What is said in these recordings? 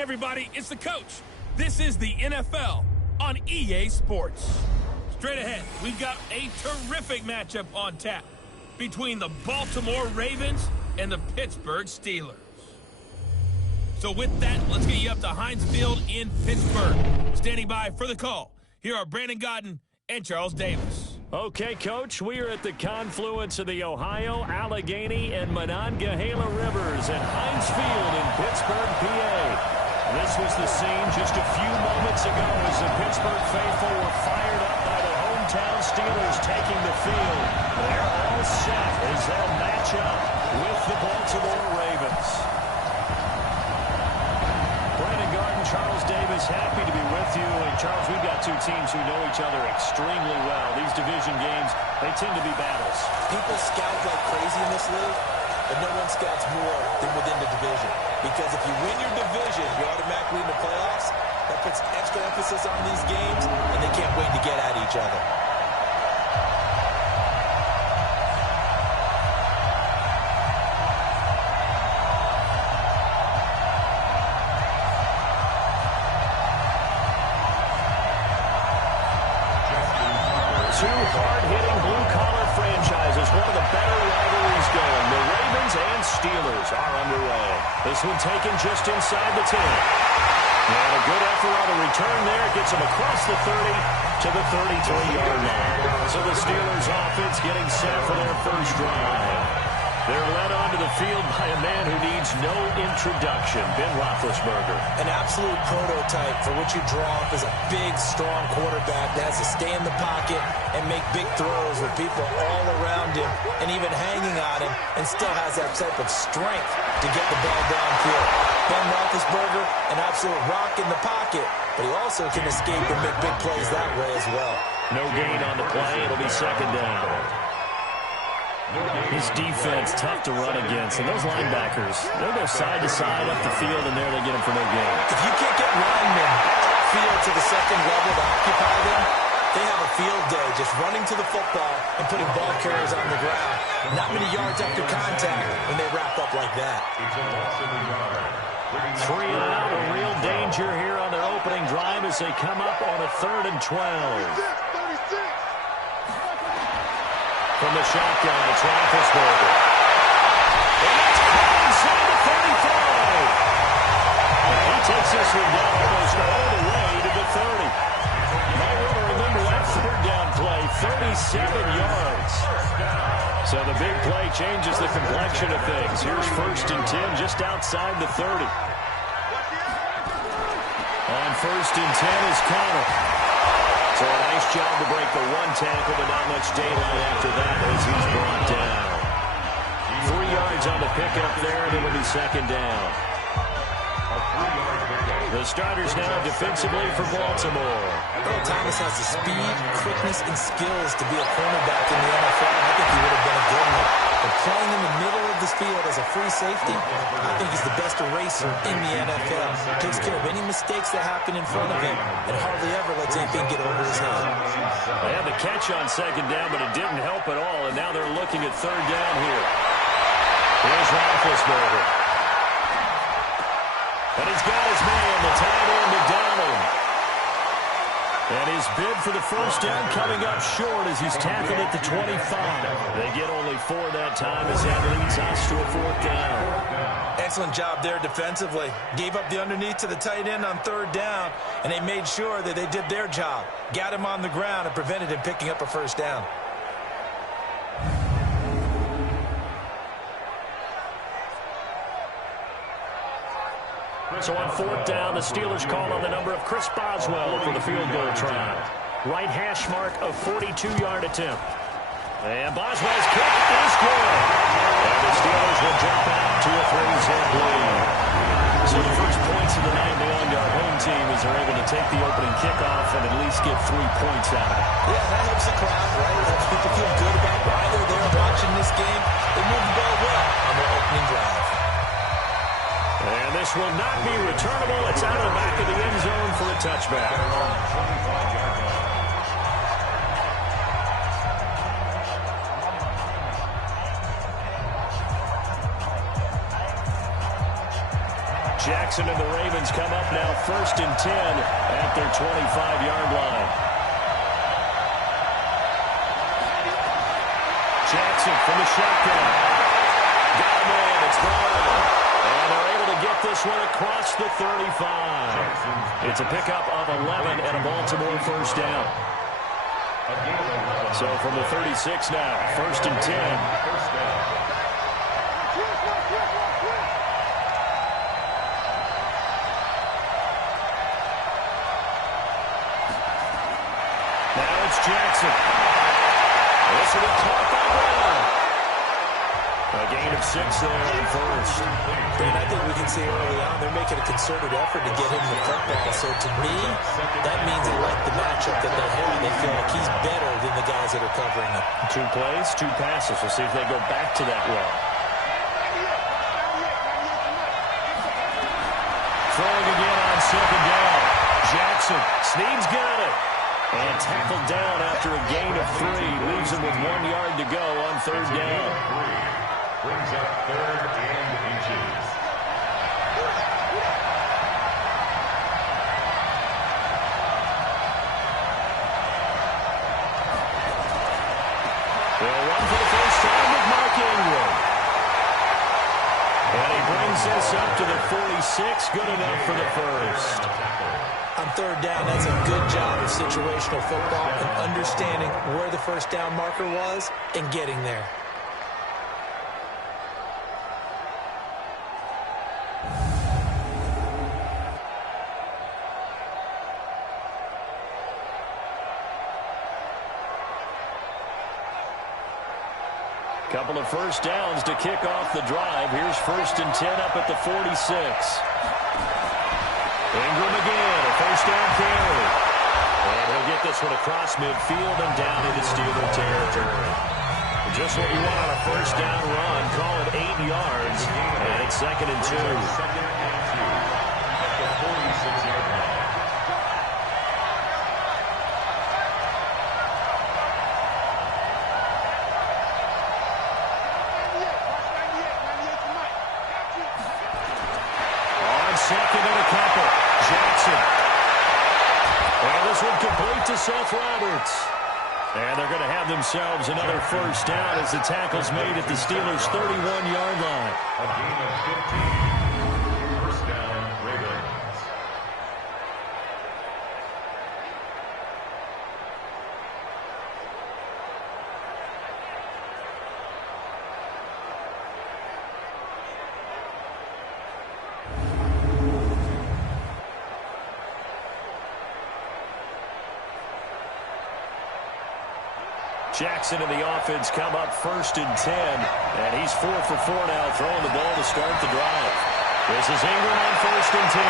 Hey everybody, it's the coach. This is the NFL on EA Sports. Straight ahead, we've got a terrific matchup on tap between the Baltimore Ravens and the Pittsburgh Steelers. So with that, let's get you up to Heinz Field in Pittsburgh. Standing by for the call, here are Brandon Godden and Charles Davis. Okay, Coach, we are at the confluence of the Ohio, Allegheny, and Monongahela Rivers at Heinz Field in Pittsburgh, PA. This was the scene just a few moments ago as the Pittsburgh faithful were fired up by the hometown Steelers taking the field. They're all set as they'll match up with the Baltimore Ravens. Brandon Garden, Charles Davis, happy to be with you. And Charles, we've got two teams who know each other extremely well. These division games, they tend to be battles. People scout like crazy in this league, but no one scouts more than within the division. Because if you win your division, you're automatically in the playoffs. That puts extra emphasis on these games, and they can't wait to get at each other. Two hard-hitting blue-collar franchises, one of the better rivalries going. The Ravens and Steelers are underway. This one taken just inside the 10. And a good effort on the return there. Gets them across the 30 to the 33-yard line. So the Steelers offense getting set for their first drive. They're led onto the field by a man who needs no introduction, Ben Roethlisberger. An absolute prototype for what you draw up as a big, strong quarterback that has to stay in the pocket and make big throws with people all around him and even hanging on him, and still has that type of strength to get the ball downfield. Ben Roethlisberger, an absolute rock in the pocket, but he also can escape and make big plays that way as well. No gain on the play. It'll be second down. This defense, tough to run against. And those linebackers, they'll go side to side up the field, and there they get them for no gain. If you can't get linemen field to the second level to occupy them, they have a field day just running to the football and putting ball carriers on the ground. Not many yards after contact when they wrap up like that. 3 and out, a real danger here on their opening drive as they come up on a 3rd and 12. From the shotgun, it's Roethlisberger. And that's caught inside the 35. And he takes this one down almost all the way to the 30. Might want to remember that 3rd down play, 37 yards. So the big play changes the complexion of things. Here's 1st and 10 just outside the 30. On 1st and 10 is Connor. So a nice job to break the one tackle, but not much daylight after that as he's brought down. 3 yards on the pickup there, and it'll be second down. The starters now defensively for Baltimore. Earl Thomas has the speed, quickness, and skills to be a cornerback in the NFL. I think he would have been a good one. But playing in the middle of this field as a free safety, I think he's the best eraser in the NFL. Takes care of any mistakes that happen in front of him and hardly ever lets anything get over his head. They had the catch on second down, but it didn't help at all, and now they're looking at 3rd down here. Here's Roethlisberger. And he's got his man, the tight end, McDonald. And his bid for the first down coming up short as he's tackled at the 25. They get only 4 that time as that leads us to a 4th down. Excellent job there defensively. Gave up the underneath to the tight end on 3rd down, and they made sure that they did their job. Got him on the ground and prevented him picking up a first down. So on 4th down, the Steelers call on the number of Chris Boswell for the field goal try. Right hash mark of 42-yard attempt. And Boswell's kick is good. And the Steelers will jump out to a 3-zip lead. So the first points of the night belong to our home team as they're able to take the opening kickoff and at least get 3 points out of it. Yeah, that helps the crowd, right? It helps people feel good about why they're there watching this game. They moved the ball well on their opening drive. And this will not be returnable. It's out of the back of the end zone for a touchback. Jackson and the Ravens come up now 1st and 10 at their 25-yard line. Jackson from the shotgun. Got him in. It's Brown. And they're able to get this one across the 35. It's a pickup of 11 and a Baltimore first down. So from the 36 now, 1st and 10. Now it's Jackson. This will be caught by Brown. A gain of 6 there on first. Dan, I think we can see early on they're making a concerted effort to get him the football. So to me, that means they like the matchup that they have. They feel like he's better than the guys that are covering him. 2 plays, 2 passes. We'll see if they go back to that run. Throwing again on 2nd down. Jackson. Snead's got it. And tackled down after a gain of 3. Leaves him with 1 yard to go on 3rd down. Brings up 3rd and inches. They'll run for the first time with Mark Ingram. And he brings this up to the 46. Good enough for the first. On 3rd down, that's a good job of situational football and understanding where the first down marker was and getting there. Couple of first downs to kick off the drive. Here's 1st and 10 up at the 46. Ingram again, a first down carry. And he'll get this one across midfield and down into Steeler territory. Just what you want on a first down run. Call it 8 yards. And it's 2nd and 2. On 2nd and a couple. Jackson. And this one complete to Seth Roberts. And they're going to have themselves another first down as the tackle's made at the Steelers' 31-yard line. A gain of 15. First down, Ravens. Jackson and the offense come up 1st and 10. And he's 4 for 4 now, throwing the ball to start the drive. This is Ingram on 1st and 10.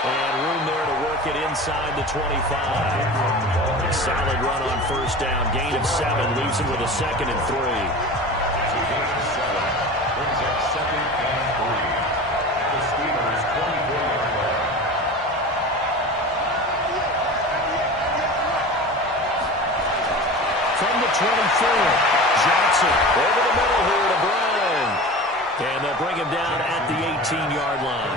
And room there to work it inside the 25. A solid run on first down. Gain of 7 leaves him with a 2nd and 3. Brings up 2nd and 3. The Steelers' 24-yard line. From the 24, Jackson over the middle here to Brown. And they'll bring him down at the 18-yard line.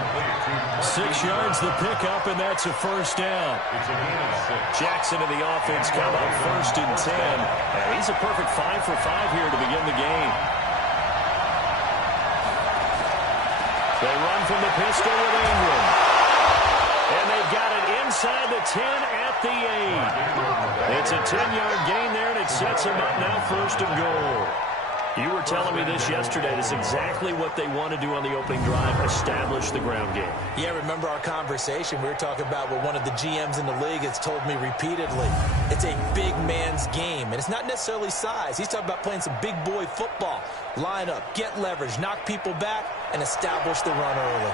6 yards the pickup, and that's a first down. Jackson and the offense come up 1st and 10. And he's a perfect 5 for 5 here to begin the game. They run from the pistol with Ingram. And they've got it inside the 10 at the 8. It's a 10-yard gain there, and it sets them up now 1st and goal. You were telling me this yesterday. This is exactly what they want to do on the opening drive, establish the ground game. Yeah, remember our conversation. We were talking about what one of the GMs in the league has told me repeatedly. It's a big man's game, and it's not necessarily size. He's talking about playing some big boy football. Line up, get leverage, knock people back, and establish the run early.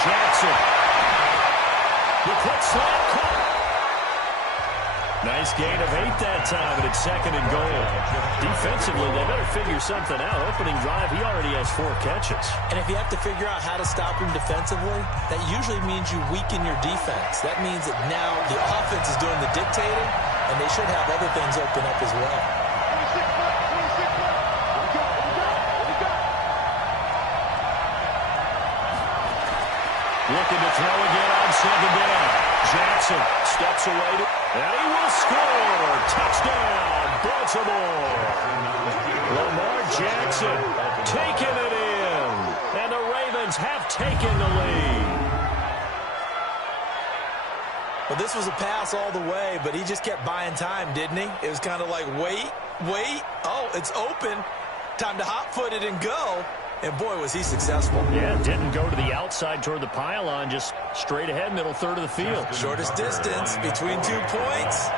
Jackson. The quick slap caught. Nice Nice gain of 8 that time, and it's 2nd and goal. Defensively, they better figure something out. Opening drive, he already has 4 catches. And if you have to figure out how to stop him defensively, that usually means you weaken your defense. That means that now the offense is doing the dictating, and they should have other things open up as well. Looking to throw again on 2nd down. Jackson steps away, and he will score. Touchdown, Baltimore. Lamar Jackson taking it in, and the Ravens have taken the lead. Well, this was a pass all the way, but he just kept buying time, didn't he? It was kind of like, wait. Oh, it's open. Time to hot-foot it and go. And, boy, was he successful. Yeah, didn't go to the outside toward the pylon, just straight ahead, middle third of the field. Shortest distance between 2 points.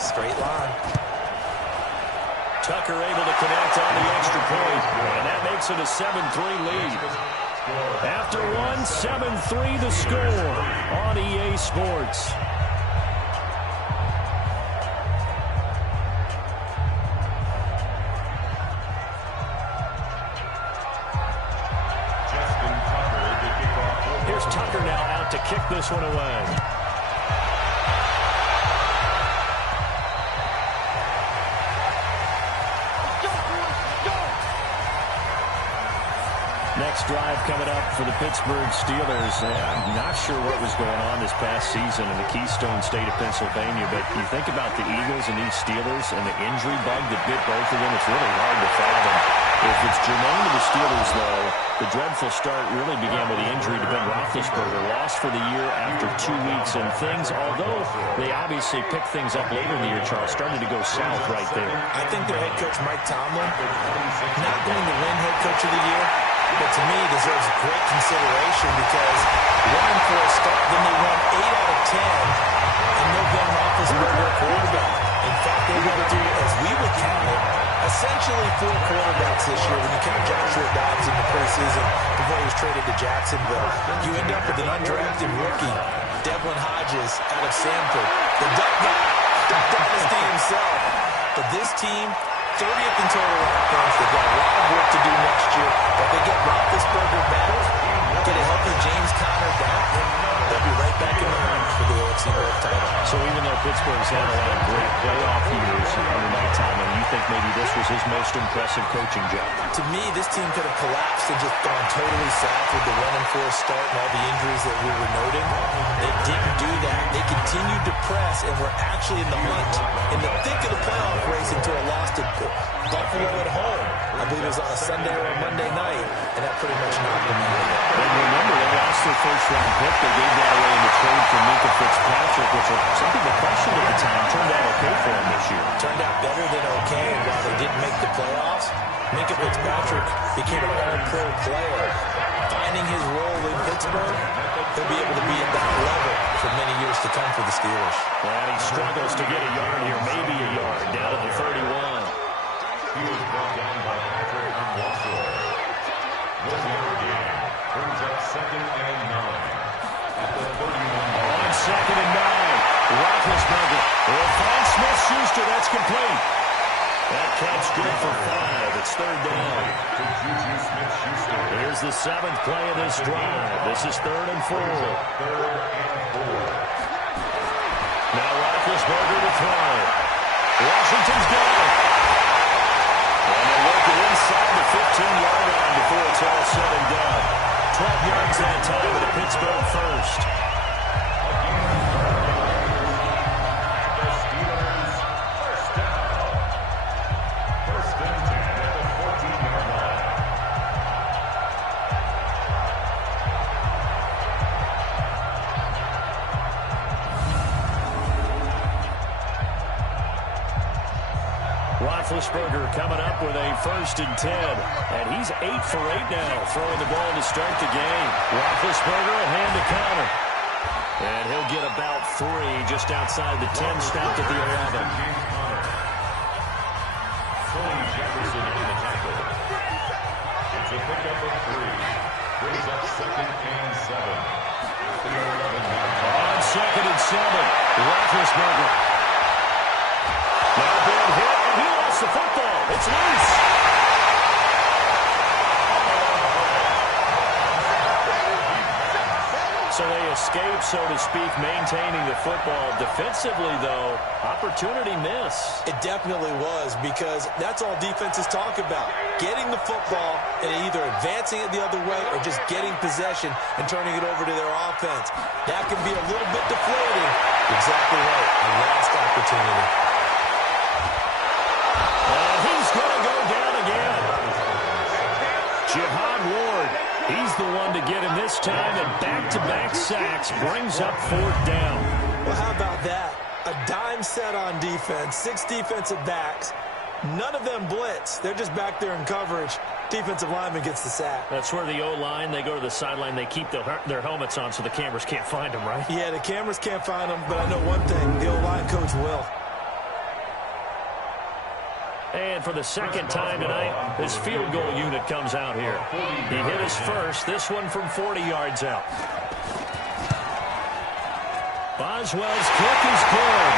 Straight line. Tucker able to connect on the extra point, and that makes it a 7-3 lead. After one, 7-3 the score on EA Sports. Here's Tucker now out to kick this one away. Next drive coming up for the Pittsburgh Steelers. I'm not sure what was going on this past season in the Keystone State of Pennsylvania, but you think about the Eagles and these Steelers and the injury bug that bit both of them, it's really hard to fathom. If it's germane to the Steelers, though, the dreadful start really began with the injury to Ben Roethlisberger, lost for the year after 2 weeks, and things, although they obviously picked things up later in the year, Charles, started to go south right there. I think their head coach, Mike Tomlin, not going to win head coach of the year, but to me deserves great consideration because 1-4 start, then they won 8 out of 10, and no Ben Roethlisberger quarterback. In fact, they went through, as we would count it, essentially 4 quarterbacks this year when you count Joshua Dobbs in the preseason before he was traded to Jacksonville. You end up with an undrafted rookie, Devlin Hodges out of Sanford, the Duck guy, Duck Dynasty himself. But this team, 30th in total offense. They've got a lot of work to do next year, but they get Roethlisberger back, get a healthy James Conner back, they'll be right back in the hunt for the AFC North title. So even though Pittsburgh's had a lot of great playoff years under Mike Tomlin, you think maybe this was his most impressive coaching job? To me, this team could have collapsed and just gone totally south with the 1-4 start and all the injuries that we were noting. They didn't do that. They continued to press and were actually in the hunt, in the thick of the playoff race until a loss to Buffalo at home. I believe it was on a Sunday or a Monday night, and that pretty much knocked them out. And remember, they lost their first-round pick. They gave that away in the trade for Minka Fitzpatrick, which some people questioned at the time. Turned out okay for him this year. Turned out better than okay, and while they didn't make the playoffs, Minka Fitzpatrick became an all-pro player. Finding his role in Pittsburgh, he'll be able to be at that level for many years to come for the Steelers. And he struggles to get a yard here, maybe a yard, down to the 31. He was brought down by Patrick Unwassel. This yard gain brings up 2nd and 9 at the 31. On 2nd and 9, Roethlisberger will find Smith-Schuster. That's complete. That catch good for 5. It's 3rd down. To Juju Smith-Schuster. Here's the 7th play of this drive. This is 3rd and 4. 3rd and 4. Now Roethlisberger to throw. Washington's got it. And they work it inside the 15-yard line before it's all said and done. 12 yards that time at a Pittsburgh first. The Steelers first down. 1st and 10 at the 14-yard line. Roethlisberger coming up with a 1st and 10. And he's 8 for 8 now, throwing the ball to start the game. Roethlisberger will hand to Conner. And he'll get about 3 just outside the 10, snapped at the 11. Tony Jefferson on the tackle. It's a pickup of 3. Brings up 2nd and 7. The 11 yard line. On 2nd and 7, Roethlisberger. gets the football. It's loose. So they escape, so to speak, maintaining the football. Defensively, though, opportunity miss. It definitely was, because that's all defenses talk about. Getting the football and either advancing it the other way or just getting possession and turning it over to their offense. That can be a little bit deflating. Exactly right. A lost opportunity. And he's going to go down again. Jihad Ward. He's the one to get him this time, and back-to-back sacks brings up 4th down. Well, how about that? A dime set on defense, 6 defensive backs. None of them blitz. They're just back there in coverage. Defensive lineman gets the sack. That's where the O-line, they go to the sideline, they keep their helmets on so the cameras can't find them, right? Yeah, the cameras can't find them, but I know one thing, the O-line coach will. And for the second time tonight, his field goal unit comes out here. He hit his first, this one from 40 yards out. Boswell's kick is good.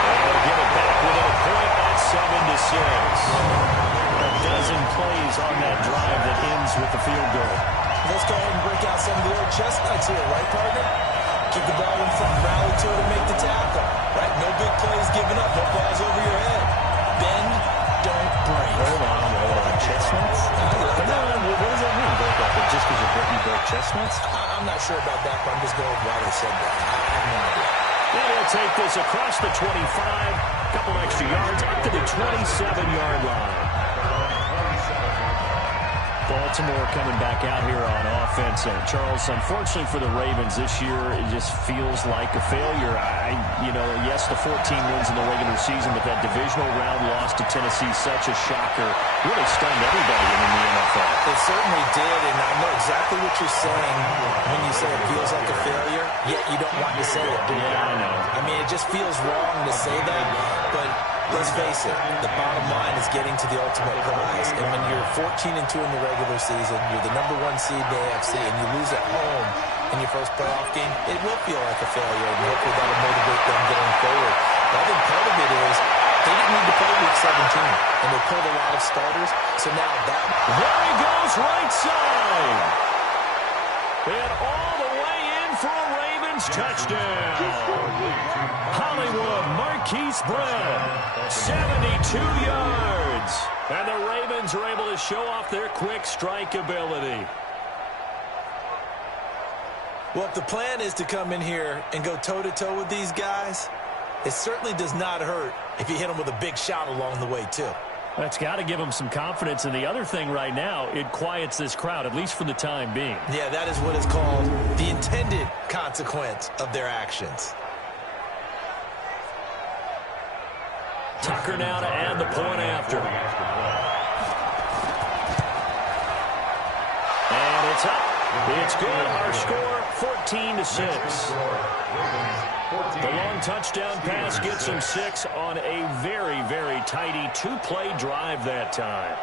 They'll get it back within a point at 7-6. A dozen plays on that drive that ends with the field goal. Let's go ahead and break out some of the old chestnuts here, right, partner? Keep the ball in front, rally to it, and make the tackle. Right? No big plays given up, no balls over your head. Bend, don't break. Hold on. Chestnuts? What does that mean, break up? Just because you broke chestnuts? I'm not sure about that, but I'm just going with why they said that. I have no idea. And he'll take this across the 25, a couple extra yards, up to the 27-yard line. Baltimore coming back out here on offense. And Charles, unfortunately for the Ravens this year, it just feels like a failure. Yes, the 14 wins in the regular season, but that divisional round loss to Tennessee, such a shocker, really stunned everybody in the NFL. It certainly did, and I know exactly what you're saying when you say it feels like a failure, yet you don't want to say it, do you? Yeah, I know. I mean, it just feels wrong to say that, but let's face it, the bottom line is getting to the ultimate prize. And when you're 14-2 in the regular season, you're the #1 seed in the AFC, and you lose at home in your first playoff game, it will feel like a failure, and hopefully that'll motivate them going forward. But I think part of it is they didn't need to play Week 17, and they pulled a lot of starters. So now that... There he goes, right side. And all the way in for a Ravens touchdown. Hollywood Marquise Brown, 72 yards. And the Ravens are able to show off their quick strike ability. Well, if the plan is to come in here and go toe-to-toe with these guys, it certainly does not hurt if you hit them with a big shot along the way, too. That's got to give them some confidence. And the other thing right now, it quiets this crowd, at least for the time being. Yeah, that is what is called the intended consequence of their actions. Tucker now to add the point after. And it's up. It's good. Our score, 14-6. The long touchdown pass gets him 6 on a very, very tidy 2-play drive that time.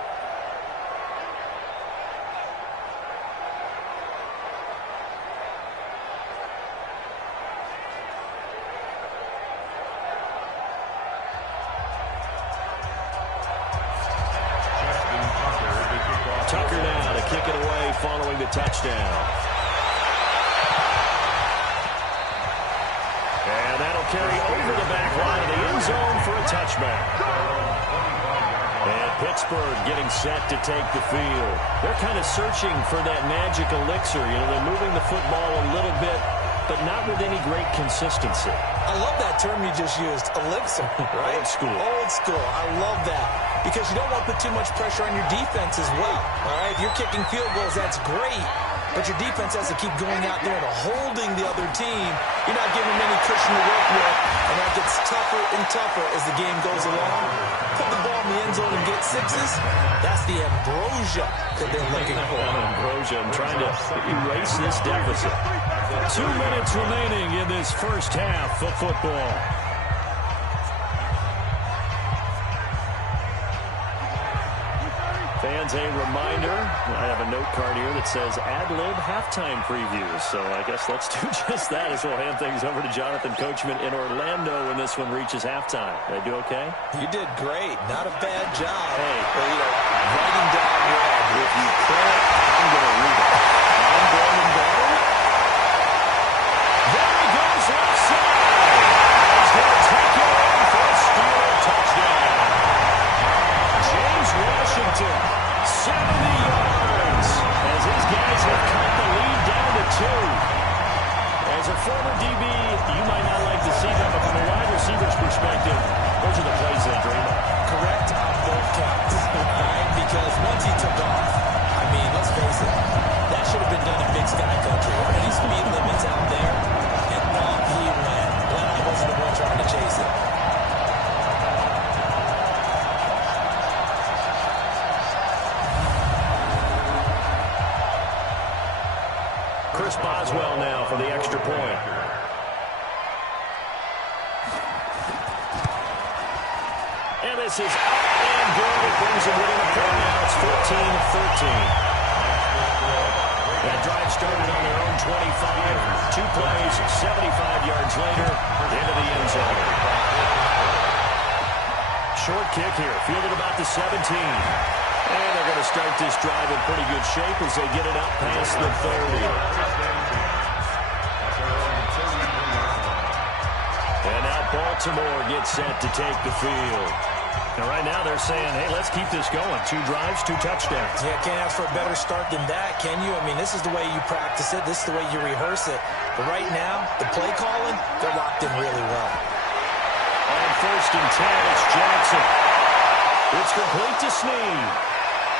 Tucker now to kick it away following the touchdown. And that'll carry over the back line of the end zone for a touchback. And Pittsburgh getting set to take the field. They're kind of searching for that magic elixir. They're moving the football a little bit, but not with any great consistency. I love that term you just used, elixir, right? Old school. Old school. I love that because you don't want to put too much pressure on your defense as well, all right? If you're kicking field goals, that's great, but your defense has to keep going out there and holding the other team. You're not giving them any cushion to work with, and that gets tougher and tougher as the game goes along. Put the ball in the end zone and get 6s. That's the ambrosia that they're looking for. Ambrosia and trying to erase this deficit. 2 minutes remaining in this first half of football. Fans, a reminder, I have a note card here that says ad-lib halftime previews. So I guess let's do just that as we'll hand things over to Jonathan Coachman in Orlando when this one reaches halftime. Did I do okay? You did great. Not a bad job. Hey, writing down red. If you print, I'm going to read it. I'm going to go. There he goes left side. He's going to take it in for a Steeler touchdown. James Washington, 70 yards, as his guys have cut the lead down to 2. As a former DB, you might not like to see that, but from a wide receiver's perspective, those are the plays they dream of. Correct on both counts. All right, because once he took off, I mean, let's face it, that should have been done in Big Sky Country. Are any speed limits out there? And off he went. Glad I wasn't the one trying to chase it. Chris Boswell now for the extra point. And this is up and good. It brings him within a point now. It's 14-13. That drive started on their own 25. 2 plays, 75 yards later, into the end zone. Short kick here, fielded about the 17. And they're going to start this drive in pretty good shape as they get it up past the 30. And now Baltimore gets set to take the field. And right now they're saying, hey, let's keep this going. 2 drives, 2 touchdowns. Yeah, can't ask for a better start than that, can you? I mean, this is the way you practice it. This is the way you rehearse it. But right now, the play calling, they're locked in really well. On 1st and 10, it's Jackson. It's complete to Snead.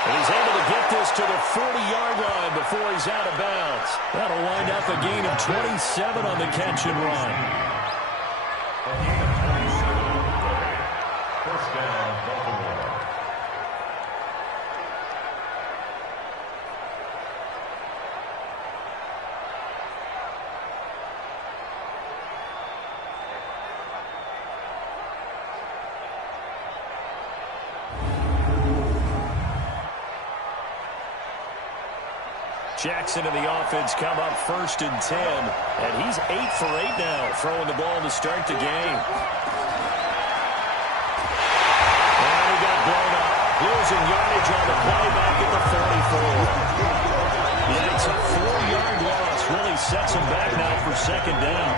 And he's able to get this to the 40-yard line before he's out of bounds. That'll wind up a gain of 27 on the catch and run. A gain of 27 on the play. First down, Baltimore. Jackson and the offense come up 1st and 10. And he's 8 for 8 now, throwing the ball to start the game. And he got blown up. Losing yardage on the play back at the 44. Yeah, it's a 4-yard loss. Really sets him back now for 2nd down.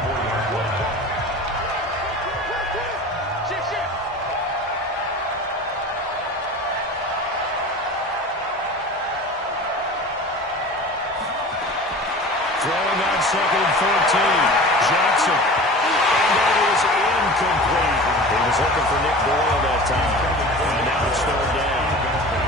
Throwing on 2nd and 14. Jackson. And that is incomplete. He was looking for Nick Boyle that time. And now it's 3rd down.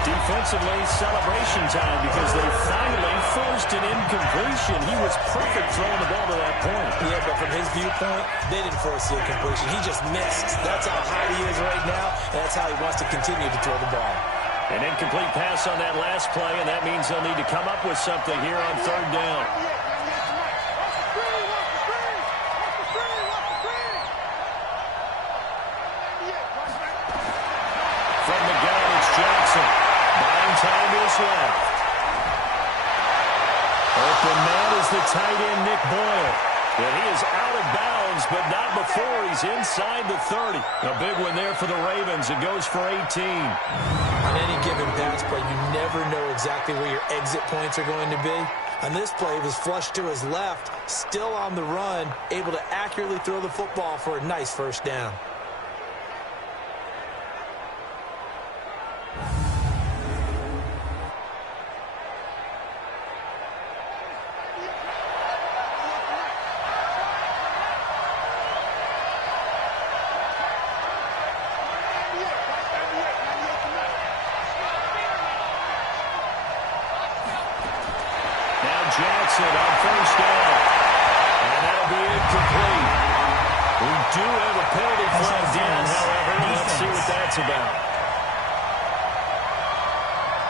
Defensively, celebration time because they finally forced an incompletion. He was perfect throwing the ball to that point. Yeah, but from his viewpoint, they didn't force the incompletion. He just missed. That's how high he is right now, and that's how he wants to continue to throw the ball. An incomplete pass on that last play, and that means they'll need to come up with something here on 3rd down. From the gun, it's Jackson. Buying time is left. Open man is the tight end, Nick Boyle. And he is out of bounds, but not before he's inside the 30. A big one there for the Ravens. It goes for 18. On any given pass play, you never know exactly where your exit points are going to be. On this play, he was flushed to his left, still on the run, able to accurately throw the football for a nice 1st down. Jackson on 1st down. And that'll be incomplete. We do have a penalty flag down, however. Let's see what that's about.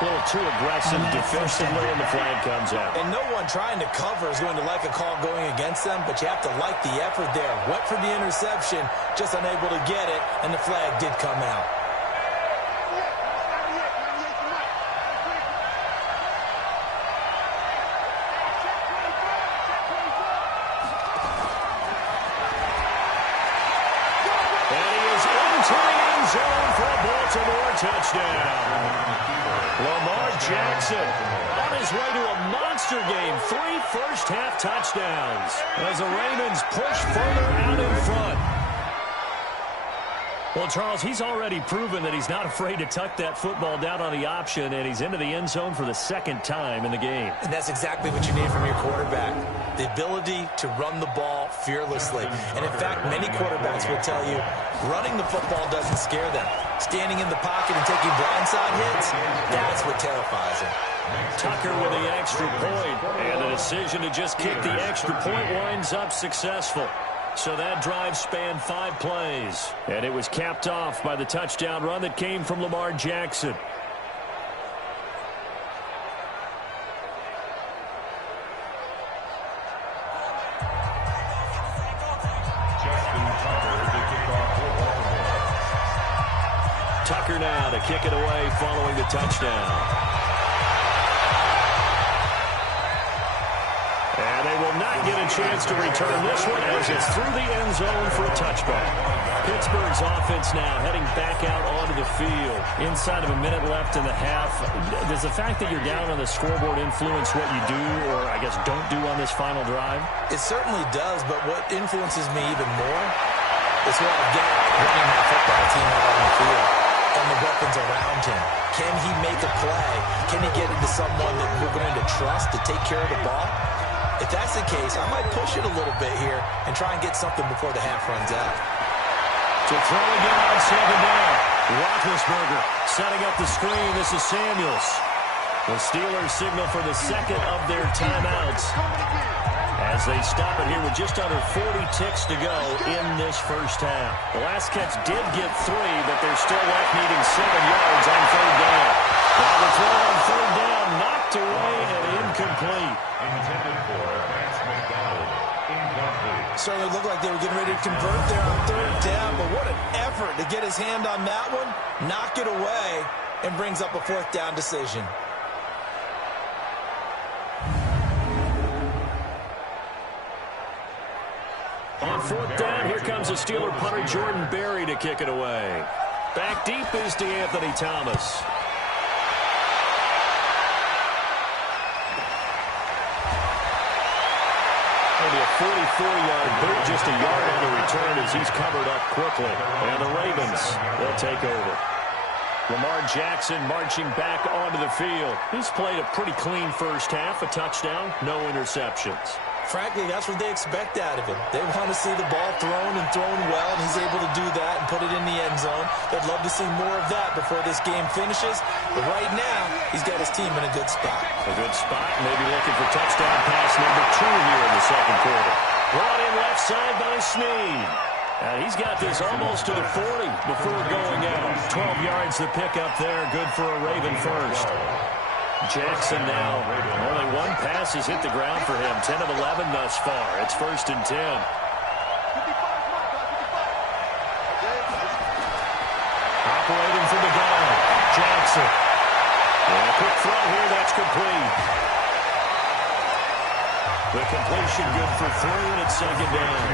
A little too aggressive defensively, and the flag comes out. And no one trying to cover is going to like a call going against them, but you have to like the effort there. Went for the interception, just unable to get it, and the flag did come out. zone for a Baltimore touchdown. Lamar Jackson on his way to a monster game. 3 first-half touchdowns as the Ravens push further out in front. Well, Charles, he's already proven that he's not afraid to tuck that football down on the option, and he's into the end zone for the second time in the game. And that's exactly what you need from your quarterback, the ability to run the ball fearlessly. And, in fact, many quarterbacks will tell you running the football doesn't scare them. Standing in the pocket and taking blindside hits, that's what terrifies him. Tucker with the extra point, and the decision to just kick the extra point winds up successful. So that drive spanned 5 plays, and it was capped off by the touchdown run that came from Lamar Jackson. Tucker now to kick it away following the touchdown. And they will not get a chance to return this one as it's through the end zone for a touchback. Pittsburgh's offense now heading back out onto the field. Inside of a minute left in the half, does the fact that you're down on the scoreboard influence what you do or, I guess, don't do on this final drive? It certainly does, but what influences me even more is what I've got running that football team out on the field and the weapons around him. Can he make a play? Can he get into someone that we're going to trust to take care of the ball? If that's the case, I might push it a little bit here and try and get something before the half runs out. To throw again on second down. Roethlisberger setting up the screen. This is Samuels. The Steelers signal for the second of their timeouts as they stop it here with just under 40 ticks to go in this first half. The last catch did get 3, but they're still left needing 7 yards on third down. Now the throw on third down, knocked away and incomplete. Intended for Vance McDonald. Incomplete. Certainly looked like they were getting ready to convert there on third down, but what an effort to get his hand on that one, knock it away, and brings up a 4th down decision. On 4th down, here comes the Steeler punter Jordan Berry to kick it away. Back deep is DeAnthony Thomas. Maybe a 44-yard boot, just a yard on the return as he's covered up quickly. And the Ravens, they'll take over. Lamar Jackson marching back onto the field. He's played a pretty clean first half, a touchdown, no interceptions. Frankly, that's what they expect out of him. They want to see the ball thrown and thrown well, and he's able to do that and put it in the end zone. They'd love to see more of that before this game finishes. But right now, he's got his team in a good spot. A good spot, maybe looking for touchdown pass number 2 here in the second quarter. Brought in left side by Snead. And he's got this almost to the 40 before going out. 12 yards to pick up there, good for a Raven first. Jackson now, only 1 pass has hit the ground for him. 10 of 11 thus far. It's 1st and 10. Operating from the gun, Jackson. And a quick throw here, that's complete. The completion good for 3, and it's 2nd down.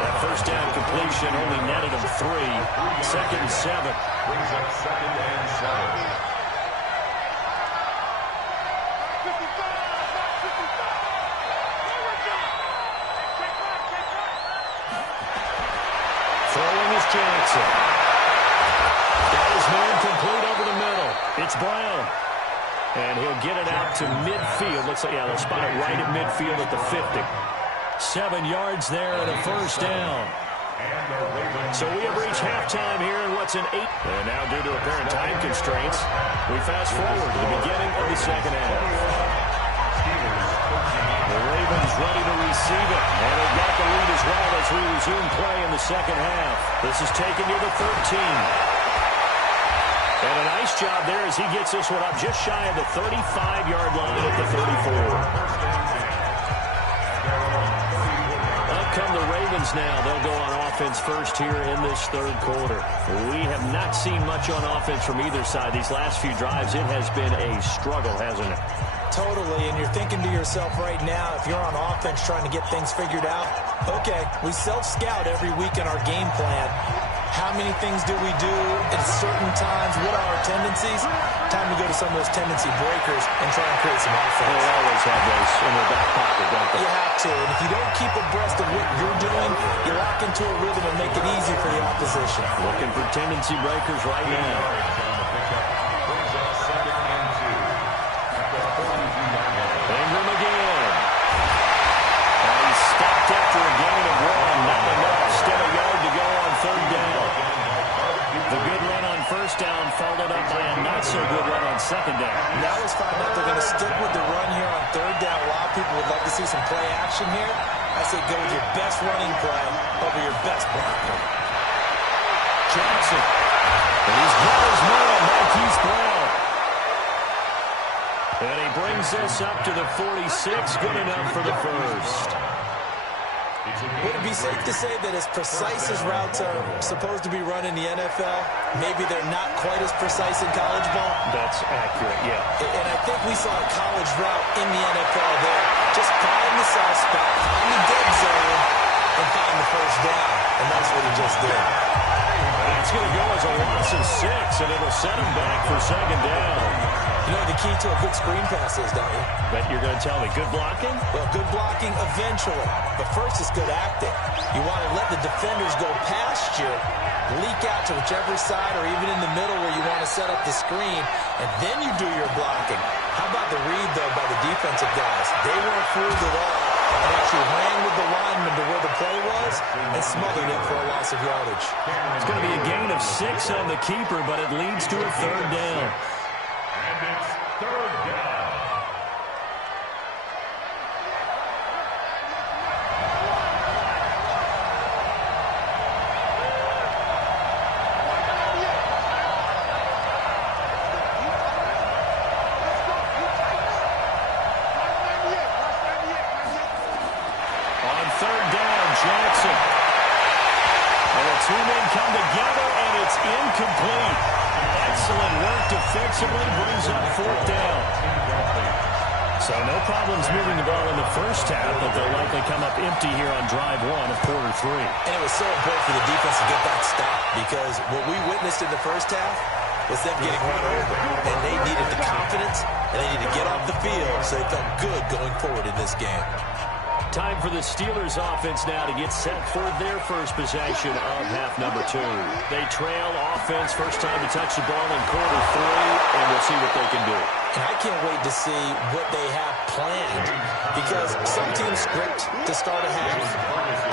That first down completion only netted him 3. 2nd and 7. Brings up 2nd and 7. Throwing is Jackson. Got his man complete over the middle. It's Brown. And he'll get it out to midfield. Looks like, yeah, they'll spot it right at midfield at the 50. 7 yards there and a first down. So we have reached halftime here in what's an 8. And now due to apparent time constraints, we fast forward to the beginning of the second half. The Ravens ready to receive it. And they've got the lead as well as we resume play in the second half. This is taken near the 13. And a nice job there as he gets this one up just shy of the 35-yard line at the 34. Come the Ravens now. They'll go on offense first here in this third quarter. We have not seen much on offense from either side. These last few drives, it has been a struggle, hasn't it? Totally, and you're thinking to yourself right now, if you're on offense trying to get things figured out, okay, we self-scout every week in our game plan. How many things do we do at certain times? What are our tendencies? Time to go to some of those tendency breakers and try and create some offense. They always have those in their back pocket, don't they? You have to, and if you don't keep abreast of what you're doing, you lock into a rhythm and make it easy for the opposition. Looking for tendency breakers right now. Brings up 2nd and 2. At the 42-yard line. Ingram again. And he's stopped after a gain of 1. Not enough. Still a yard to go on 3rd down. The good run on 1st down followed up by a not-so-good run on 2nd down. Now let's find out they're going to stick with the run here on 3rd down. A lot of people would love to see some play action here. I say go with your best running play over your best blocker. Johnson. And he's got his man, Marquise Brown. And he brings us up to the 46. Good enough for the first. Would it be safe to say that as precise as routes are supposed to be run in the NFL, maybe they're not quite as precise in college ball? That's accurate, yeah. And I think we saw a college route in the NFL there. Just find the soft spot, find the dead zone, and find the first down. And that's what he just did. And it's going to go as a loss of 6, and it'll set him back for 2nd down. You know the key to a good screen pass is, don't you? Bet you're going to tell me good blocking? Well, good blocking eventually. But first is good acting. You want to let the defenders go past you, leak out to whichever side or even in the middle where you want to set up the screen, and then you do your blocking. How about the read, though, by the defensive guys? They weren't fooled at all and actually ran with the lineman to where the play was and smothered it for a loss of yardage. It's going to be a gain of 6 on the keeper, but it leads to a 3rd down. And it's 3rd down. On 3rd down, Jackson. And the 2 men come together, and it's incomplete. Excellent work defensively, brings up 4th down. So no problems moving the ball in the first half, but they'll likely come up empty here on drive 1 of quarter 3. And it was so important for the defense to get that stop because what we witnessed in the first half was them getting run over. And they needed the confidence, and they needed to get off the field so they felt good going forward in this game. Time for the Steelers offense now to get set for their first possession of half number 2. They trail offense, first time to touch the ball in quarter 3, and we'll see what they can do. And I can't wait to see what they have planned because some teams script to start a half.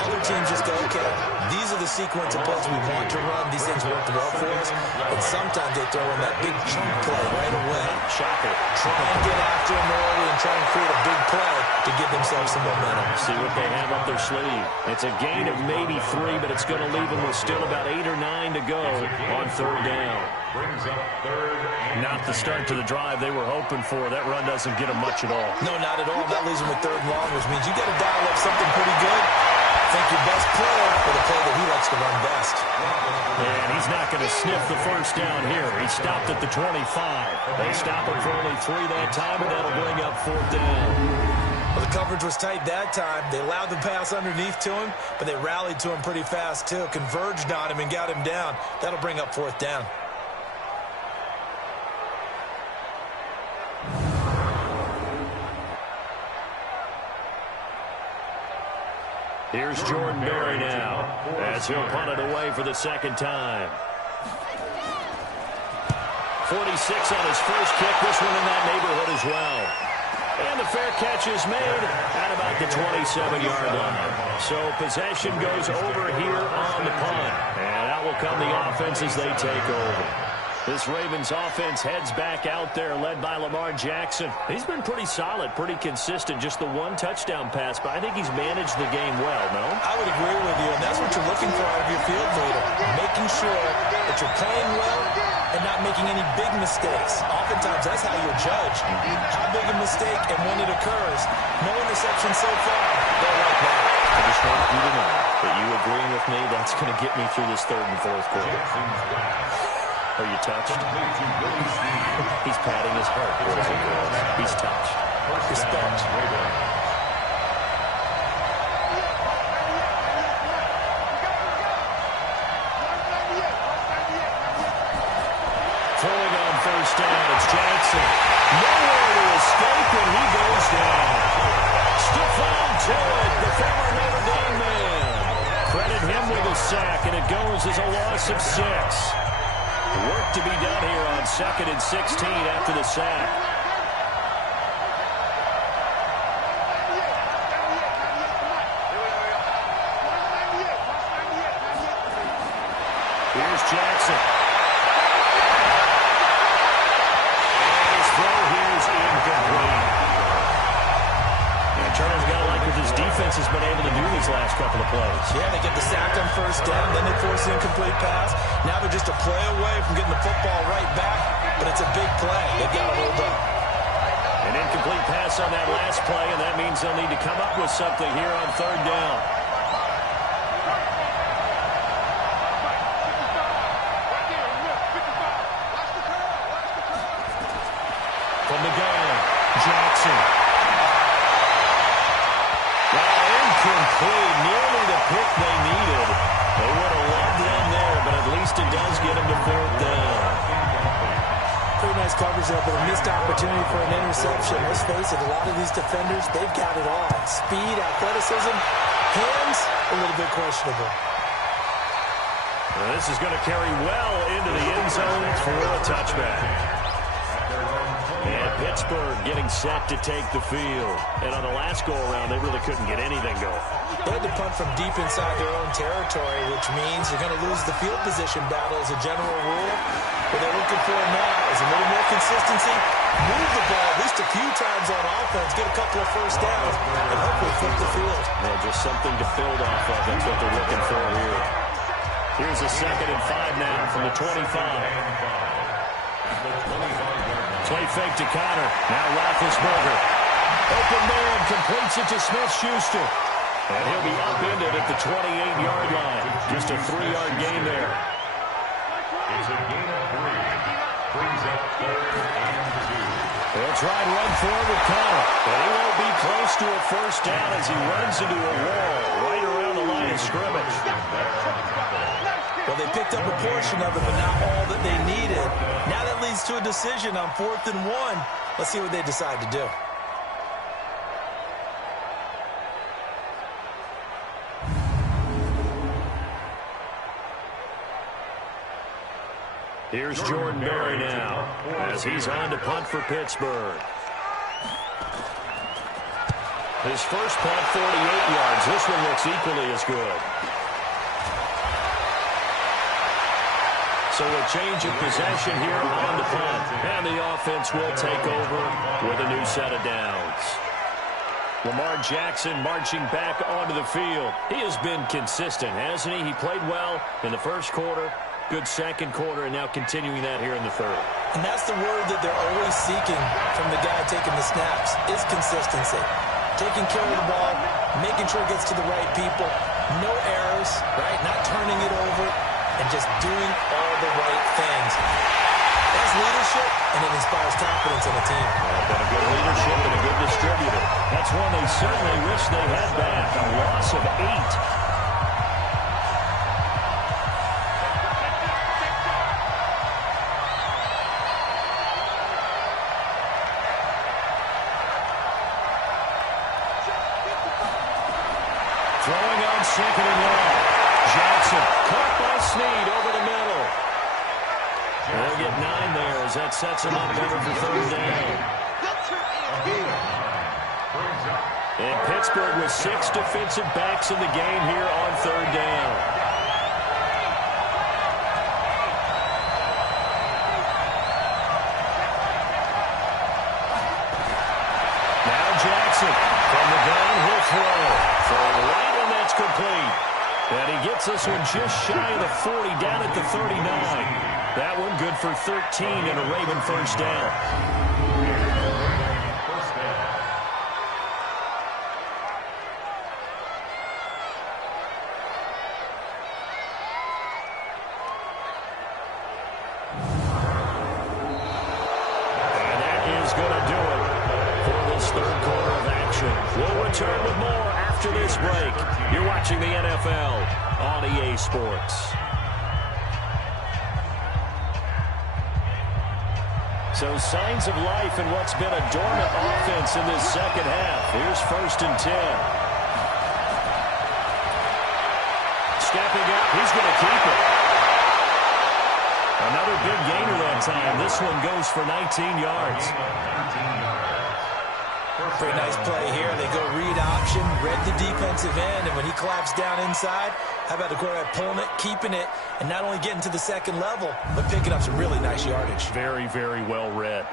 Other teams just go, okay, these are the sequence of plays we want to run. These things work well for us. And sometimes they throw in that big chunk play right away. Shocker. Try and get after them early and try and create a big play to give themselves some momentum. See what they have up their sleeve. It's a gain of maybe 3, but it's going to leave them with still about 8 or 9 to go on 3rd down. Brings up 3rd and Not the start to the drive they were hoping for. That run doesn't get them much at all. No, not at all. That leaves them with 3rd and long, which means you got to dial up something pretty good. Think your best player for the play that he likes to run best. And he's not going to sniff the first down here. He stopped at the 25. They stop him for only 3 that time, and that'll bring up 4th down. Well, the coverage was tight that time. They allowed the pass underneath to him, but they rallied to him pretty fast, too. Converged on him and got him down. That'll bring up 4th down. Here's Jordan Berry now as he'll punt it away for the 2nd time. 46 on his first kick. This one in that neighborhood as well. And the fair catch is made at about the 27-yard line. So possession goes over here on the punt. And out will come the offense as they take over. This Ravens offense heads back out there, led by Lamar Jackson. He's been pretty solid, pretty consistent. Just the 1 touchdown pass, but I think he's managed the game well, no? I would agree with you, and that's what you're looking for out of your field leader. Making sure that you're playing well and not making any big mistakes. Oftentimes, that's how you're judged. How big a mistake and when it occurs. No interception so far. Don't like that. I just want you to know that you agreeing with me, that's going to get me through this 3rd and 4th quarter. Are you touched? He's patting his heart, boys and girls. He's touched. Respect. Throwing on first down, it's Jackson. Nowhere to escape, and he goes down. Stephon Tuitt, the former Notre Dame man. Credit him with a sack, and it goes as a loss of 6. Work to be done here on 2nd and 16 after the sack. Here's Jackson. And his throw here is incomplete. And Turner's got to like what this defense has been able to do these last couple of plays. Yeah, they get the sack on first down, then they force an incomplete pass. Now they're just a play away from getting the football right back, but it's a big play. They've got to hold up. An incomplete pass on that last play, and that means they'll need to come up with something here on 3rd down. From the gun, Jackson. Incomplete, nearly the pick they needed. They would have loved them there, but at least it does get them to 4th down. Pretty nice coverage there, but a missed opportunity for an interception. Let's face it, a lot of these defenders, they've got it all. Speed, athleticism, hands, a little bit questionable. Well, this is going to carry well into the end zone for a touchback. And Pittsburgh getting set to take the field. And on the last go-around, they really couldn't get anything going. They had to punt from deep inside their own territory, which means you're going to lose the field position battle as a general rule. What they're looking for now is a little more consistency, move the ball at least a few times on offense, get a couple of first downs, and hopefully flip the field. Yeah, just something to build off of. That's what they're looking for here. Here's a 2nd and 5 now from the 25. Play fake to Connor. Now Roethlisberger. Open man, completes it to Smith-Schuster. And he'll be upended at the 28-yard line. Just a 3-yard gain there. It's a gain of 3. Brings up 3rd and 2. They'll try and run forward with Connor. But he won't be close to a first down as he runs into a wall right around the line of scrimmage. Well, they picked up a portion of it, but not all that they needed. Now that leads to a decision on 4th and 1. Let's see what they decide to do. Here's Jordan Berry now as he's on to punt for Pittsburgh. His first punt, 48 yards. This one looks equally as good. So a change of possession here on the punt. And the offense will take over with a new set of downs. Lamar Jackson marching back onto the field. He has been consistent, hasn't he? He played well in the first quarter, good second quarter, and now continuing that here in the 3rd. And that's the word that they're always seeking from the guy taking the snaps, is consistency. Taking care of the ball, making sure it gets to the right people, no errors, right? Not turning it over, and just doing all the right things. That's leadership, and it inspires confidence in a team. Been a good leadership and a good distributor. That's one they certainly wish they had back. A loss of 8. Throwing on 2nd and 1. Jackson caught by Snead over the middle. They'll get 9 there as that sets them up better for 3rd down. And Pittsburgh with 6 defensive backs in the game here on 3rd down. Now Jackson from the gun, he'll throw. Throwing right, and that's complete. And he gets this one just shy of the 40, down at the 39. That one good for 13 and a Raven first down. And that is going to do it for this this third quarter of action. We'll return with more after this break. You're watching the NFL on EA Sports. So signs of life in what's been a dormant offense in this second half. Here's 1st and 10. Stepping up, he's going to keep it. Another big gainer that time. This one goes for 19 yards. Pretty nice play here. They go read option, read the defensive end, and when he collapsed down inside, how about the quarterback pulling it, keeping it, and not only getting to the second level, but picking up some really nice yardage. Very, very well read.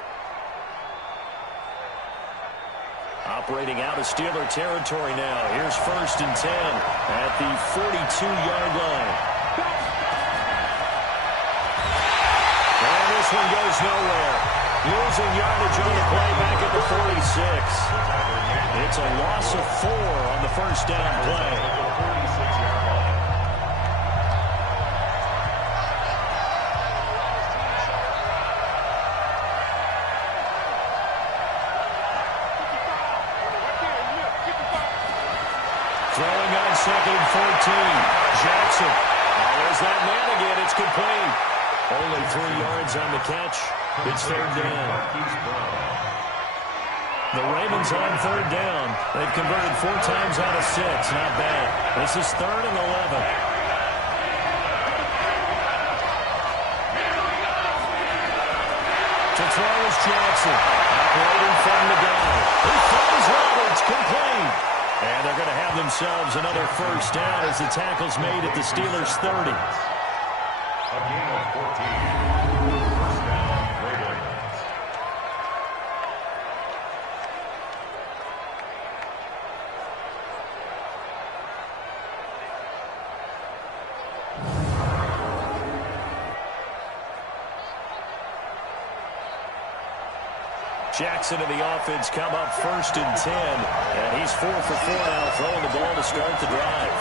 Operating out of Steeler territory now. Here's 1st and 10 at the 42-yard line. And this one goes nowhere. Losing yardage on the play back at the 46. It's a loss of 4 on the first down play. Throwing on 2nd and 14. Jackson. There's that man again. It's complete. Only 3 yards on the catch. It's 3rd down. The Ravens on 3rd down. They've converted 4 times out of 6. Not bad. This is 3rd and 11. To throw is Jackson. Operating from the gun. He throws Roberts. Complete. And they're going to have themselves another 1st down as the tackle's made at the Steelers' 30. A gain of 14. 1st down, Ravens. Jackson and the offense come up 1st and 10. And he's 4 for 4 now, throwing the ball to start the drive.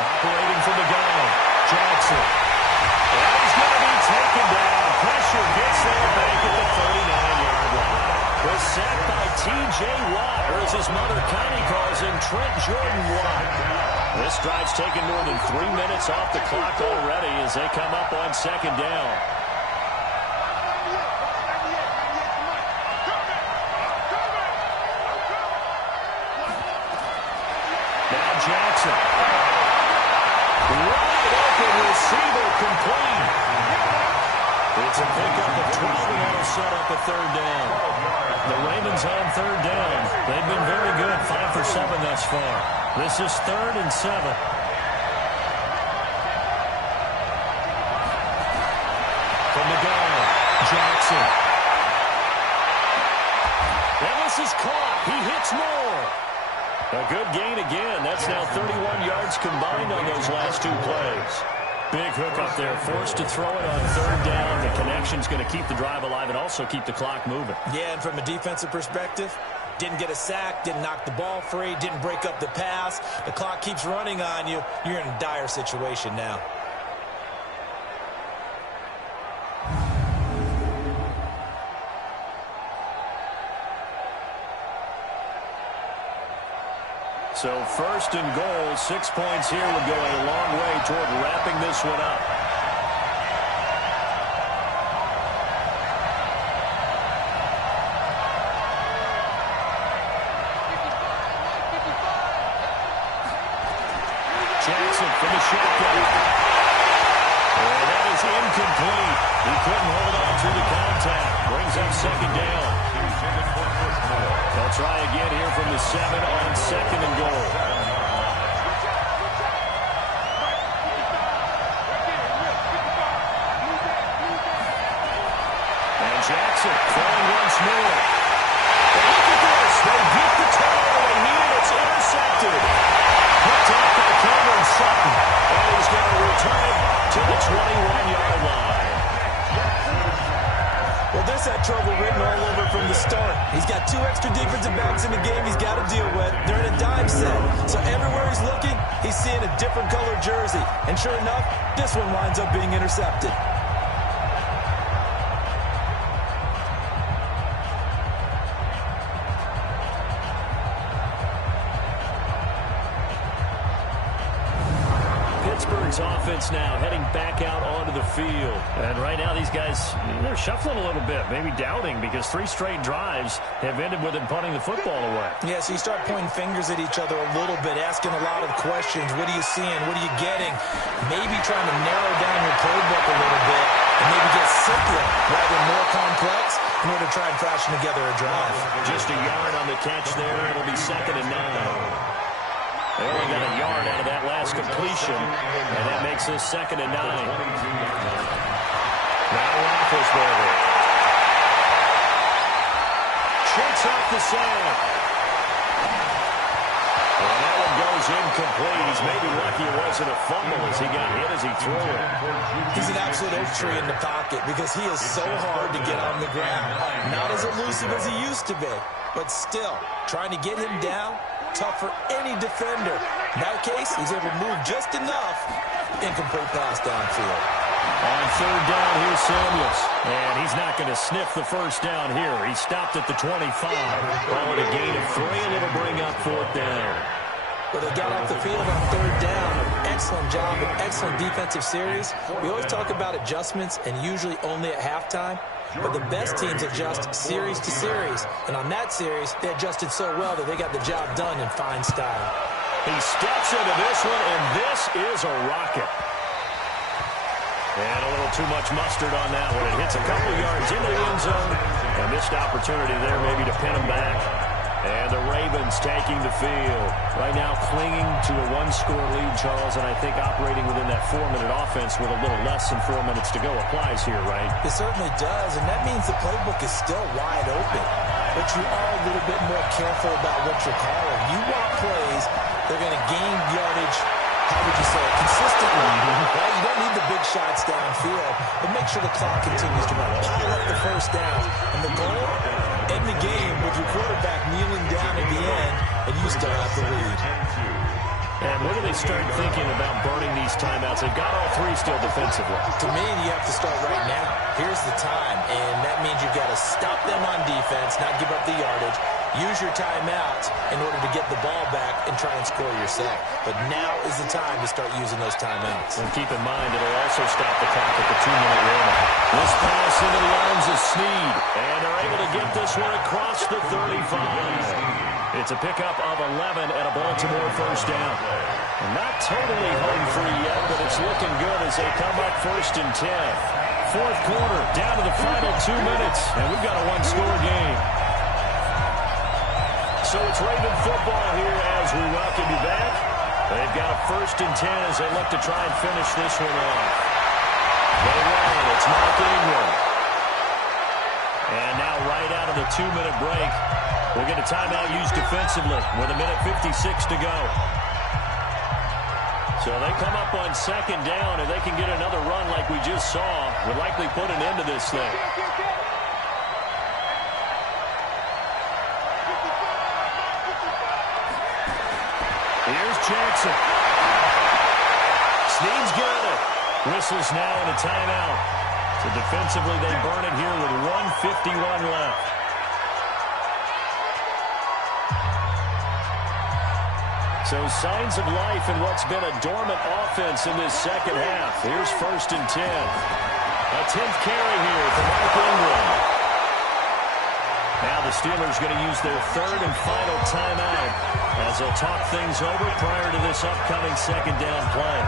Operating from the gun, Jackson. And he's going to be taken down. Pressure gets there back at the 39-yard line. Was sacked by T.J. Watt, or as his mother Connie calls him, Trent Jordan Watt. This drive's taken more than 3 minutes off the clock already as they come up on 2nd down. Now Jackson. Wide open receiver complete. It's a pickup of 12, and that'll set up a 3rd down. The Ravens on 3rd down. They've been very good, 5 for 7 thus far. This is 3rd and 7. From the gun, Jackson. And this is caught. He hits more. A good gain again. That's now 31 yards combined on those last 2 plays. Big hook up there, forced to throw it on 3rd down. The connection's going to keep the drive alive and also keep the clock moving. Yeah, and from a defensive perspective, didn't get a sack, didn't knock the ball free, didn't break up the pass. The clock keeps running on you. You're in a dire situation now. So 1st and goal, 6 points here would go a long way toward wrapping this one up. Jackson from the shotgun. And that is incomplete. He couldn't hold on to the contact. Brings up 2nd down. They'll try again here from the 7 on 2nd and goal. And Jackson throwing once more. And look at this. They get the turnover they needed. It's intercepted. Picked up by Cameron Sutton. And he's going to return it to the 21-yard line. Well, this had trouble written all over from the start. He's got 2 extra defensive backs in the game he's got to deal with. They're in a He's seeing a different colored jersey. And sure enough, this one winds up being intercepted. Offense now heading back out onto the field. And right now these guys, they're shuffling a little bit, maybe doubting, because 3 straight drives have ended with them punting the football away. Yeah, so you start pointing fingers at each other a little bit, asking a lot of questions. What are you seeing? What are you getting? Maybe trying to narrow down your playbook a little bit and maybe get simpler rather than more complex in order to try and fashion together a drive. Just a yard on the catch there. It'll be 2nd and 9. They only got a yard out of that last completion, and that makes this 2nd and 9. Now Roethlisberger. Shakes off the sand. And that one goes incomplete. He's maybe lucky it wasn't a fumble as he got hit as he threw it. He's an absolute oak tree in the pocket because he is so hard to get on the ground. Not as elusive as he used to be, but still, trying to get him down, tough for any defender. In that case, he's able to move just enough. Incomplete pass downfield. On 3rd down, here's Samuels. And he's not going to sniff the first down here. He stopped at the 25. Followed a gain of 3, and it'll bring up 4th down. But they got off the field on 3rd down. Excellent job, an excellent defensive series. We always talk about adjustments, and usually only at halftime. But the best teams adjust series to series. And on that series, they adjusted so well that they got the job done in fine style. He steps into this one, and this is a rocket. And a little too much mustard on that one. It hits a couple yards into the end zone. A missed opportunity there maybe to pin him back. And the Ravens taking the field. Right now clinging to a 1-score lead, Charles, and I think operating within that 4-minute offense with a little less than 4 minutes to go applies here, right? It certainly does, and that means the playbook is still wide open. But you are a little bit more careful about what you're calling. You want plays that are going to gain yardage, how would you say it, consistently. Right? You don't need the big shots downfield, but make sure the clock continues to run. Pile up the first down. And the goal, end the game with your quarterback kneeling down at the end, and you still have the lead. And when do they start thinking about burning these timeouts? They've got all 3 still defensively. To me, you have to start right now. Here's the time, and that means you've got to stop them on defense, not give up the yardage. Use your timeouts in order to get the ball back and try and score yourself. But now is the time to start using those timeouts. And keep in mind, it'll also stop the clock at the 2-minute warning. This pass into the arms of Snead, and they're able to get this one across the 35. It's a pickup of 11 and a Baltimore first down. And not totally home free yet, but it's looking good as they come up 1st and 10. 4th quarter, down to the final 2 minutes, and we've got a 1-score game. So it's Raven football here as we welcome you back. They've got a 1st and 10 as they look to try and finish this one off. They run. It's Mark Ingram. And now right out of the 2-minute break, we'll get a timeout used defensively with 1:56 to go. So they come up on 2nd down, and they can get another run like we just saw. Would likely put an end to this thing. Here's Jackson. Snead's got it. Whistles now in a timeout. So defensively, they burn it here with 1:51 left. So signs of life in what's been a dormant offense in this second half. Here's 1st and 10. A 10th carry here for Mark Ingram. Now the Steelers going to use their 3rd and final timeout as they'll talk things over prior to this upcoming 2nd down play.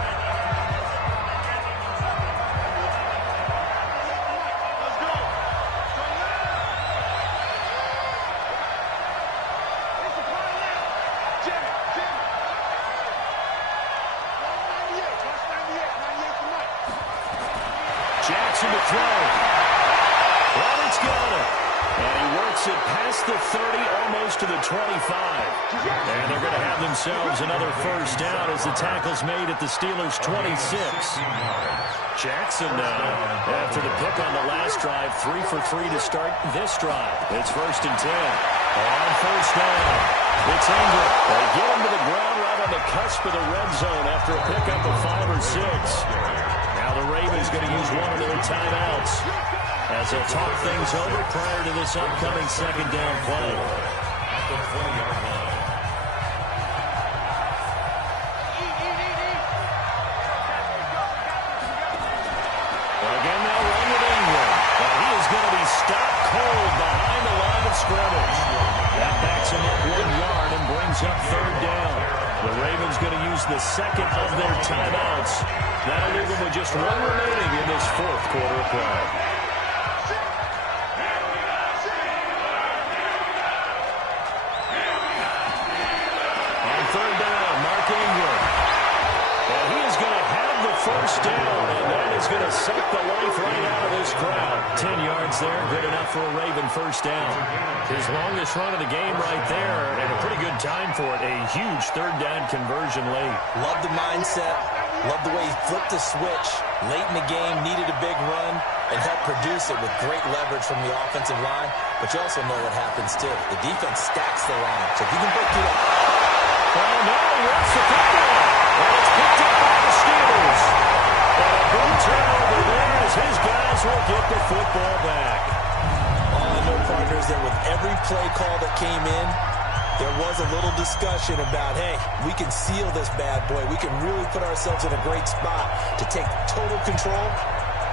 Jackson to throw. Roberts got it. And he works it past the 30, almost to the 25. And they're going to have themselves another first down as the tackle's made at the Steelers' 26. Jackson now, after the pick on the last drive, 3 for 3 to start this drive. It's 1st and 10. On 1st down, it's Ingram. They get him to the ground right on the cusp of the red zone after a pickup of 5 or 6. Now the Ravens going to use one of their timeouts as they'll talk things over prior to this upcoming second down play. At the 20-yard line. Again, they'll run with Ingram. But he is going to be stopped cold behind the line of scrimmage. That backs him up 1 yard and brings up third down. The Ravens going to use the second of their timeouts. That'll leave them with just 1 remaining in this fourth quarter of play. On third down, Mark Ingram. And he is going to have the first down, and that is going to suck the life right out of this crowd. 10 yards there, good enough for a Raven first down. His longest run of the game right there, and a pretty good time for it. A huge third down conversion late. Love the mindset. Love the way he flipped the switch late in the game, needed a big run, and helped produce it with great leverage from the offensive line. But you also know what happens, too. The defense stacks the line. So if you can break through that. Oh, no, he wants the football. And it's picked up by the Steelers. And a big turnover there as his guys will get the football back. All I know, partners, that with every play call that came in, there was a little discussion about, hey, we can seal this bad boy. We can really put ourselves in a great spot to take total control,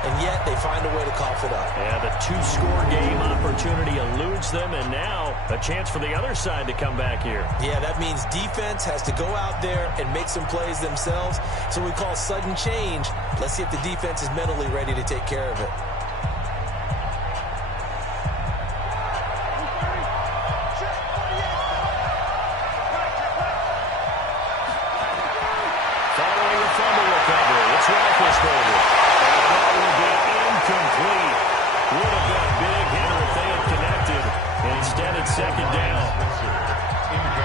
and yet they find a way to cough it up. Yeah, the 2-score game opportunity eludes them, and now a chance for the other side to come back here. Yeah, that means defense has to go out there and make some plays themselves. So we call sudden change. Let's see if the defense is mentally ready to take care of it. Second down.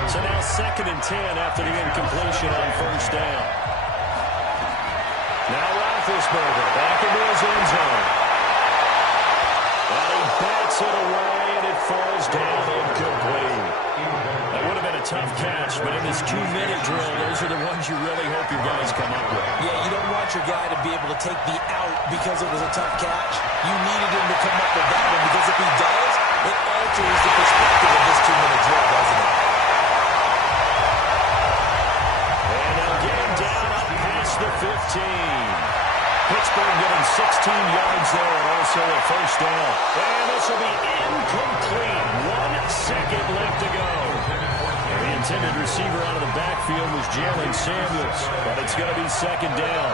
So now 2nd and 10 after the incompletion on first down. Now Roethlisberger back into his end zone. And he bats it away, and it falls down incomplete. That would have been a tough catch, but in this 2-minute drill, those are the ones you really hope your guys come up with. Yeah, you don't want your guy to be able to take the out because it was a tough catch. You needed him to come up with that one, because if he does, it alters the perspective of this 2-minute drill, doesn't it? And they'll get him down up past the 15. Pittsburgh getting 16 yards there and also a first down. And this will be incomplete. 1 second left to go. And the intended receiver out of the backfield was Jalen Samuels, but it's going to be second down.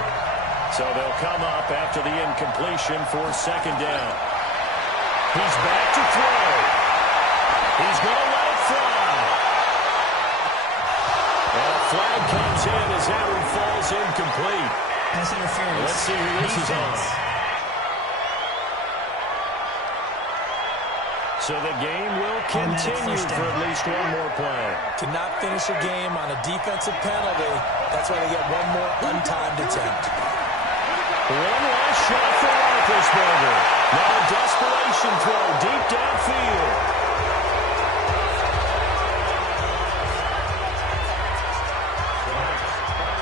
So they'll come up after the incompletion for second down. He's back to throw. He's going to let it fly. And a flag comes in as that one falls incomplete. Pass interference. Let's see who this is on. So the game will continue for at least one more play. To not finish a game on a defensive penalty, that's why they get one more untimed attempt. One last shot for Roethlisberger. Now a desperation throw deep downfield.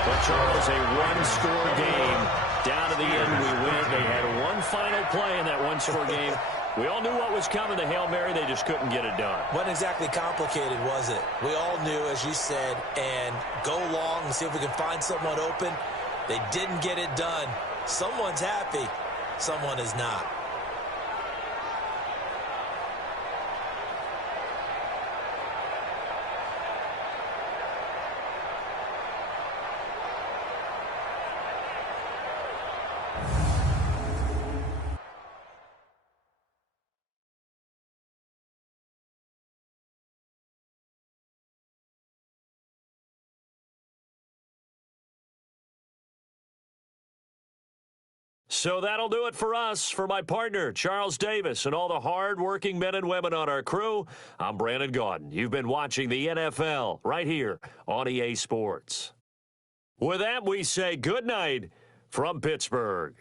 But Charles, a 1-score game. Down to the end, we win. They had one final play in that 1-score game. We all knew what was coming, the Hail Mary. They just couldn't get it done. Wasn't exactly complicated, was it? We all knew, as you said, and go long and see if we can find someone open. They didn't get it done. Someone's happy. Someone is not. So that'll do it for us. For my partner, Charles Davis, and all the hard-working men and women on our crew, I'm Brandon Gaudin. You've been watching the NFL right here on EA Sports. With that, we say good night from Pittsburgh.